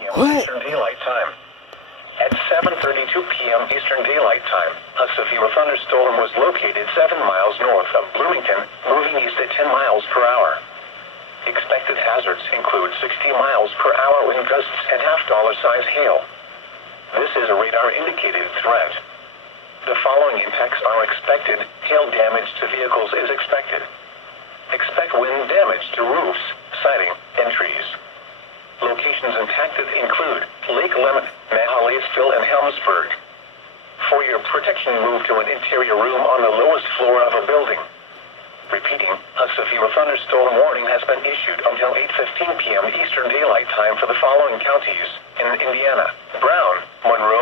p.m. Eastern Daylight Time. At 7:32 p.m. Eastern Daylight Time, a severe thunderstorm was located 7 miles north of Bloomington, moving east at 10 miles per hour. Expected hazards include 60 miles per hour wind gusts and half-dollar-size hail. This is a radar-indicated threat. The following impacts are expected. Hail damage to vehicles is expected. Expect wind damage to roofs, siding, and trees. Locations impacted include Lake Lemon, Mahalaisville, and Helmsburg. For your protection, move to an interior room on the lowest floor of a building. Repeating, a severe thunderstorm warning has been issued until 8:15 p.m. Eastern Daylight Time for the following counties in Indiana: Brown, Monroe,